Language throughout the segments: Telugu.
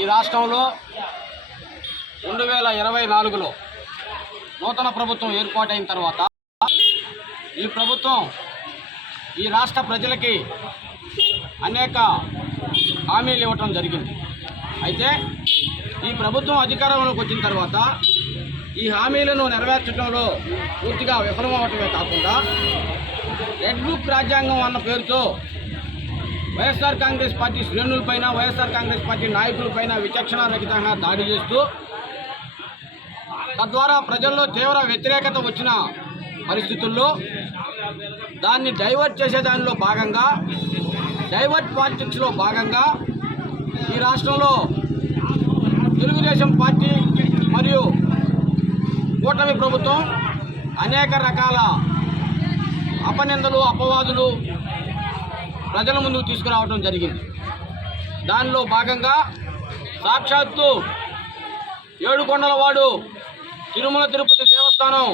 ఈ రాష్ట్రంలో 2024లో నూతన ప్రభుత్వం ఏర్పాటైన తర్వాత ఈ ప్రభుత్వం ఈ రాష్ట్ర ప్రజలకి అనేక హామీలు ఇవ్వటం జరిగింది. అయితే ఈ ప్రభుత్వం అధికారంలోకి వచ్చిన తర్వాత ఈ హామీలను నెరవేర్చడంలో పూర్తిగా విఫలమవటమే కాకుండా రెడ్ బుక్ రాజ్యాంగం అన్న పేరుతో వైఎస్ఆర్ కాంగ్రెస్ పార్టీ శ్రేణులపైన, వైఎస్ఆర్ కాంగ్రెస్ పార్టీ నాయకులపైన విచక్షణారహితంగా దాడి చేస్తూ తద్వారా ప్రజల్లో తీవ్ర వ్యతిరేకత వచ్చిన పరిస్థితుల్లో దాన్ని డైవర్ట్ చేసే దానిలో భాగంగా, డైవర్ట్ పాలిటిక్స్లో భాగంగా ఈ రాష్ట్రంలో తెలుగుదేశం పార్టీ మరియు కూటమి ప్రభుత్వం అనేక రకాల అపనిందలు, అపవాదులు ప్రజల ముందుకు తీసుకురావడం జరిగింది. దానిలో భాగంగా సాక్షాత్తు ఏడుకొండలవాడు తిరుమల తిరుపతి దేవస్థానం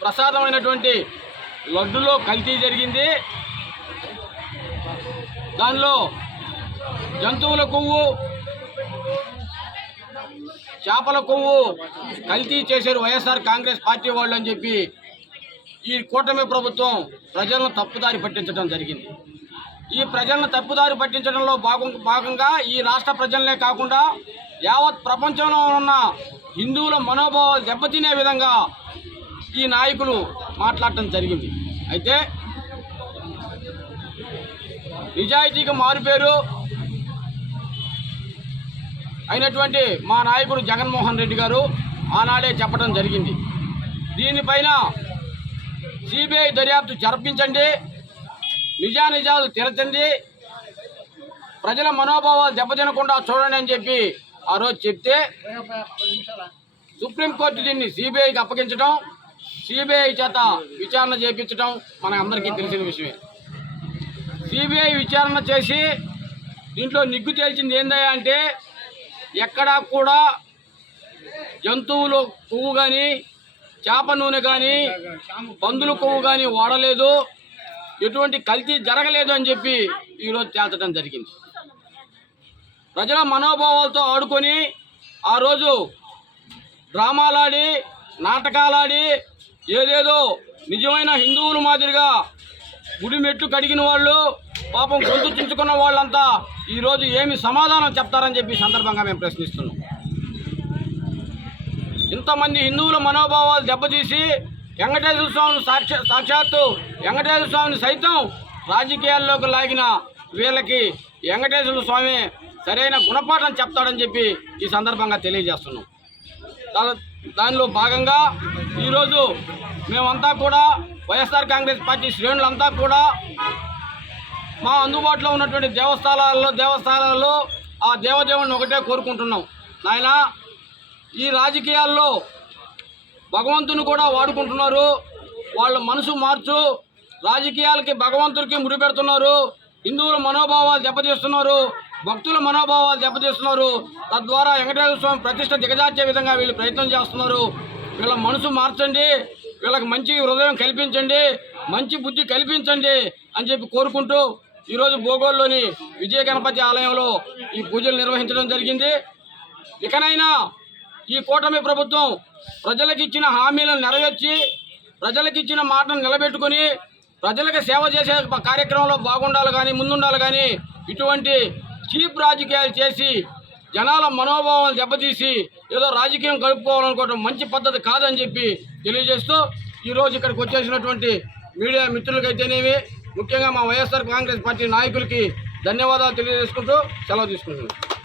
ప్రసాదమైనటువంటి లడ్డులో కల్తీ జరిగింది. దానిలో జంతువుల కొవ్వు, చేపల కొవ్వు కల్తీ చేశారు వైఎస్ఆర్ కాంగ్రెస్ పార్టీ వాళ్ళు అని చెప్పి ఈ కూటమి ప్రభుత్వం ప్రజలను తప్పుదారి పట్టించడం జరిగింది. ఈ ప్రజలను తప్పుదారి పట్టించడంలో భాగంగా ఈ రాష్ట్ర ప్రజలనే కాకుండా యావత్ ప్రపంచంలో ఉన్న హిందువుల మనోభావాలు దెబ్బతినే విధంగా ఈ నాయకులు మాట్లాడటం జరిగింది. అయితే నిజాయితీకి మారుపేరు అయినటువంటి మా నాయకుడు జగన్మోహన్ రెడ్డి గారు ఆనాడే చెప్పడం జరిగింది. దీనిపైన సిబిఐ దర్యాప్తు జరిపించండి, నిజానిజాలు తెరచండి, ప్రజల మనోభావాలు దెబ్బతినకుండా చూడండి అని చెప్పి ఆ రోజు చెప్తే సుప్రీంకోర్టు దీన్ని సిబిఐకి అప్పగించడం, సిబిఐ చేత విచారణ చేయించడం మన అందరికీ తెలిసిన విషయమే. సిబిఐ విచారణ చేసి దీంట్లో నిగ్గు తేల్చింది ఏందయ్యా అంటే ఎక్కడా కూడా జంతువుల కొవ్వు కానీ, చేప నూనె కానీ, పందుల కొవ్వు కానీ వాడలేదు, ఎటువంటి కల్తీ జరగలేదు అని చెప్పి ఈరోజు తేల్చడం జరిగింది. ప్రజల మనోభావాలతో ఆడుకొని ఆ రోజు డ్రామాలాడి, నాటకాలాడి, ఏదేదో నిజమైన హిందువుల మాదిరిగా గుడి మెట్లు కడిగిన వాళ్ళు, పాపం గొంతు చించుకున్న వాళ్ళంతా ఈరోజు ఏమి సమాధానం చెప్తారని చెప్పి సందర్భంగా మేము ప్రశ్నిస్తున్నాం. ఇంతమంది హిందువుల మనోభావాలు దెబ్బతీసి వెంకటేశ్వర స్వామిని సాక్షాత్తు వెంకటేశ్వర స్వామిని సైతం రాజకీయాల్లోకి లాగిన వీళ్ళకి వెంకటేశ్వర స్వామి సరైన గుణపాఠం చెప్తాడని చెప్పి ఈ సందర్భంగా తెలియజేస్తున్నాం. దానిలో భాగంగా ఈరోజు మేమంతా కూడా వైఎస్ఆర్ కాంగ్రెస్ పార్టీ శ్రేణులంతా కూడా మా అందుబాటులో ఉన్నటువంటి దేవస్థానాల్లో ఆ దేవదేవుని ఒకటే కోరుకుంటున్నాం. నాయనా, ఈ రాజకీయాల్లో భగవంతుని కూడా వాడుకుంటున్నారు, వాళ్ళ మనసు మార్చు, రాజకీయాలకి భగవంతుడికి ముడిపెడుతున్నారు, హిందువుల మనోభావాలు దెబ్బతీస్తున్నారు, భక్తుల మనోభావాలు దెబ్బతీస్తున్నారు. తద్వారా వెంకటేశ్వర స్వామి ప్రతిష్ట దిగజార్చే విధంగా వీళ్ళు ప్రయత్నం చేస్తున్నారు. వీళ్ళ మనసు మార్చండి, వీళ్ళకి మంచి హృదయం కల్పించండి, మంచి బుద్ధి కల్పించండి అని చెప్పి కోరుకుంటూ ఈరోజు భోగోల్లోని విజయ గణపతి ఆలయంలో ఈ పూజలు నిర్వహించడం జరిగింది. ఇకనైనా ఈ కూటమి ప్రభుత్వం ప్రజలకు ఇచ్చిన హామీలను నెరవేర్చి, ప్రజలకు ఇచ్చిన మాటను నిలబెట్టుకుని ప్రజలకు సేవ చేసే కార్యక్రమంలో బాగుండాలి కానీ, ముందుండాలి కానీ ఇటువంటి చీప్ రాజకీయాలు చేసి జనాల మనోభావాలు దెబ్బతీసి ఏదో రాజకీయం కలుపుకోవాలనుకోవడం మంచి పద్ధతి కాదని చెప్పి తెలియజేస్తూ ఈరోజు ఇక్కడికి వచ్చేసినటువంటి మీడియా మిత్రులకైతేనేమి, ముఖ్యంగా మా వైఎస్ఆర్ కాంగ్రెస్ పార్టీ నాయకులకి ధన్యవాదాలు తెలియజేసుకుంటూ సెలవు తీసుకుంటున్నాను.